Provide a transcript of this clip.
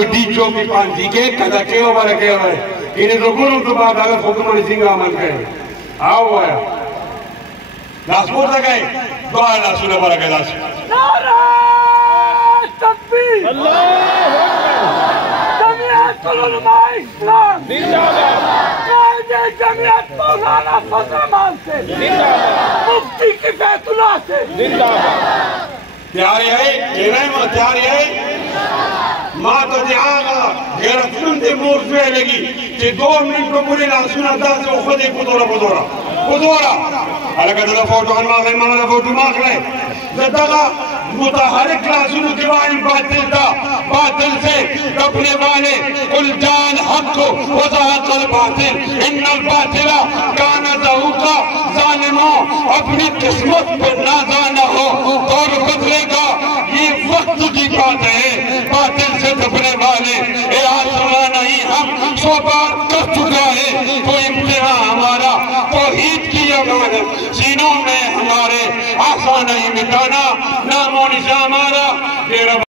dicho que pantique cada queo para que ini rukun to ba daga hukum singa man kai awa das porta kai doa la sura para que das nara takbir Allahu akbar jamiat ulama islam zindabad qaide jamiat maulana fazlman se zindabad mufti kifayatullah se zindabad تیاری ہے تیاری ہے ماں تو دیاغا غیرت مند موضوع لگی کہ 2 منٹ کو پوری ناسون انداز سے خود ہی پدورا حلقہ دلہ فوٹو انماغ امامہ فوٹو ماغ رہے زدگا متحرک لازون دیوائن باطل سے کپنے والے قل جان حق وزہق الباطل ان الباطل کانا زہوکا ظالموں اپنی قسمت پر نازانہ ہو اور بدلے گا یہ وقت کی بات ہے باطل سے دبنے والے اے آسمان نہیں ہم 100 بار کر چکا ہے تو امتحان ہمارا توحید کی امانت سینوں میں ہمارے آسان نہیں مٹانا نام و نشان ہمارا